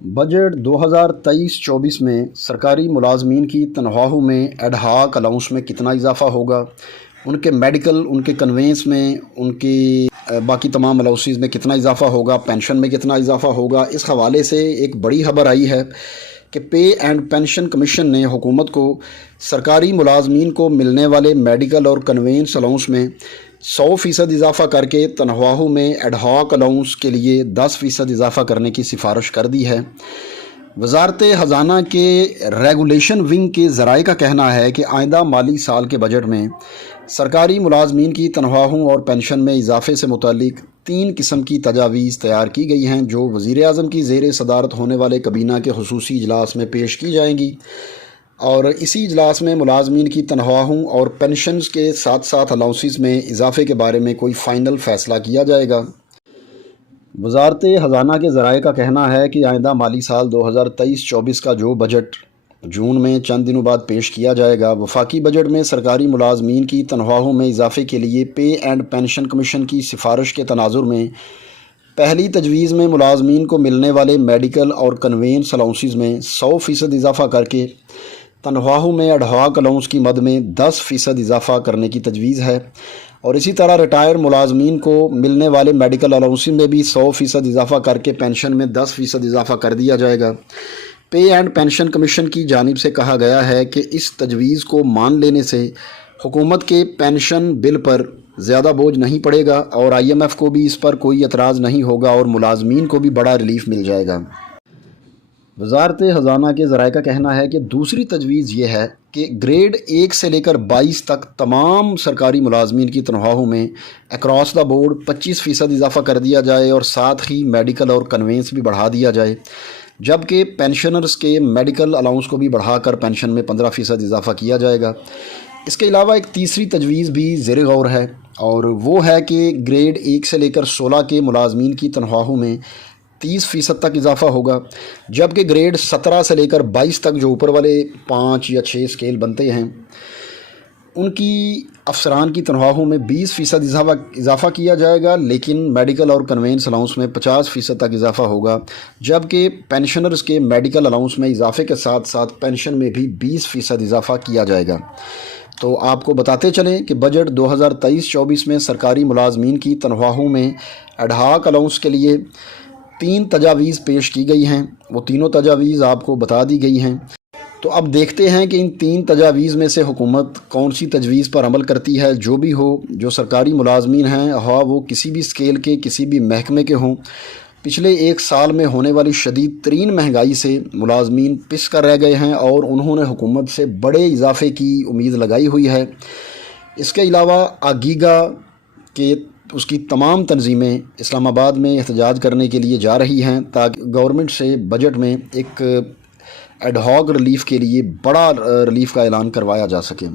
Budget 2023-24 میں سرکاری ملازمین کی تنخواہوں میں ایڈ ہاک الاؤنس میں کتنا اضافہ ہوگا، ان کے میڈیکل، ان کے کنوینس میں، ان کی باقی تمام الاؤنسز میں کتنا اضافہ ہوگا، پینشن میں کتنا اضافہ ہوگا، اس حوالے سے ایک بڑی خبر آئی ہے کہ پے اینڈ پینشن کمیشن نے حکومت کو سرکاری ملازمین کو ملنے والے میڈیکل اور کنوینس الاؤنس میں 100% اضافہ کر کے تنخواہوں میں ایڈ ہاک الاؤنس کے لیے 10% اضافہ کرنے کی سفارش کر دی ہے۔ وزارت خزانہ کے ریگولیشن ونگ کے ذرائع کا کہنا ہے کہ آئندہ مالی سال کے بجٹ میں سرکاری ملازمین کی تنخواہوں اور پینشن میں اضافے سے متعلق 3 قسم کی تجاویز تیار کی گئی ہیں، جو وزیر اعظم کی زیر صدارت ہونے والے کابینہ کے خصوصی اجلاس میں پیش کی جائیں گی، اور اسی اجلاس میں ملازمین کی تنخواہوں اور پینشنز کے ساتھ ساتھ الاؤنسز میں اضافے کے بارے میں کوئی فائنل فیصلہ کیا جائے گا۔ وزارت خزانہ کے ذرائع کا کہنا ہے کہ آئندہ مالی سال 2023-24 کا جو بجٹ جون میں چند دنوں بعد پیش کیا جائے گا، وفاقی بجٹ میں سرکاری ملازمین کی تنخواہوں میں اضافے کے لیے پے اینڈ پینشن کمیشن کی سفارش کے تناظر میں پہلی تجویز میں ملازمین کو ملنے والے میڈیکل اور کنوینس الاؤنسز میں 100% اضافہ کر کے تنخواہوں میں ایڈ ہاک الاؤنس کی مد میں 10% اضافہ کرنے کی تجویز ہے، اور اسی طرح ریٹائر ملازمین کو ملنے والے میڈیکل الاؤنس میں بھی 100% اضافہ کر کے پینشن میں 10% اضافہ کر دیا جائے گا۔ پے اینڈ پینشن کمیشن کی جانب سے کہا گیا ہے کہ اس تجویز کو مان لینے سے حکومت کے پینشن بل پر زیادہ بوجھ نہیں پڑے گا، اور IMF کو بھی اس پر کوئی اعتراض نہیں ہوگا، اور ملازمین کو بھی بڑا ریلیف مل جائے گا۔ وزارت خزانہ کے ذرائع کا کہنا ہے کہ دوسری تجویز یہ ہے کہ گریڈ 1 سے لے کر 22 تک تمام سرکاری ملازمین کی تنخواہوں میں اکراس دا بورڈ 25% اضافہ کر دیا جائے، اور ساتھ ہی میڈیکل اور کنوینس بھی بڑھا دیا جائے، جبکہ پینشنرز کے میڈیکل الاؤنس کو بھی بڑھا کر پینشن میں 15% اضافہ کیا جائے گا۔ اس کے علاوہ ایک تیسری تجویز بھی زیر غور ہے، اور وہ ہے کہ گریڈ 1 سے لے کر 16 کے ملازمین کی تنخواہوں میں 30% تک اضافہ ہوگا، جبکہ گریڈ 17 سے لے کر 22 تک جو اوپر والے 5 یا 6 اسکیل بنتے ہیں، ان کی افسران کی تنخواہوں میں 20% اضافہ کیا جائے گا، لیکن میڈیکل اور کنوینس الاؤنس میں 50% تک اضافہ ہوگا، جبکہ پینشنرز کے میڈیکل الاؤنس میں اضافے کے ساتھ ساتھ پینشن میں بھی 20% اضافہ کیا جائے گا۔ تو آپ کو بتاتے چلیں کہ بجٹ 2023-24 میں سرکاری ملازمین کی تنخواہوں میں ایڈ ہاک الاؤنس کے لیے 3 تجاویز پیش کی گئی ہیں، وہ تینوں تجاویز آپ کو بتا دی گئی ہیں۔ تو اب دیکھتے ہیں کہ ان 3 تجاویز میں سے حکومت کون سی تجویز پر عمل کرتی ہے۔ جو بھی ہو، جو سرکاری ملازمین ہیں، وہ کسی بھی اسکیل کے، کسی بھی محکمے کے ہوں، پچھلے 1 سال میں ہونے والی شدید ترین مہنگائی سے ملازمین پس کر رہ گئے ہیں، اور انہوں نے حکومت سے بڑے اضافے کی امید لگائی ہوئی ہے۔ اس کے علاوہ آگیگا کے اس کی تمام تنظیمیں اسلام آباد میں احتجاج کرنے کے لیے جا رہی ہیں، تاکہ گورنمنٹ سے بجٹ میں ایک ایڈ ہاک ریلیف کے لیے بڑا ریلیف کا اعلان کروایا جا سکے۔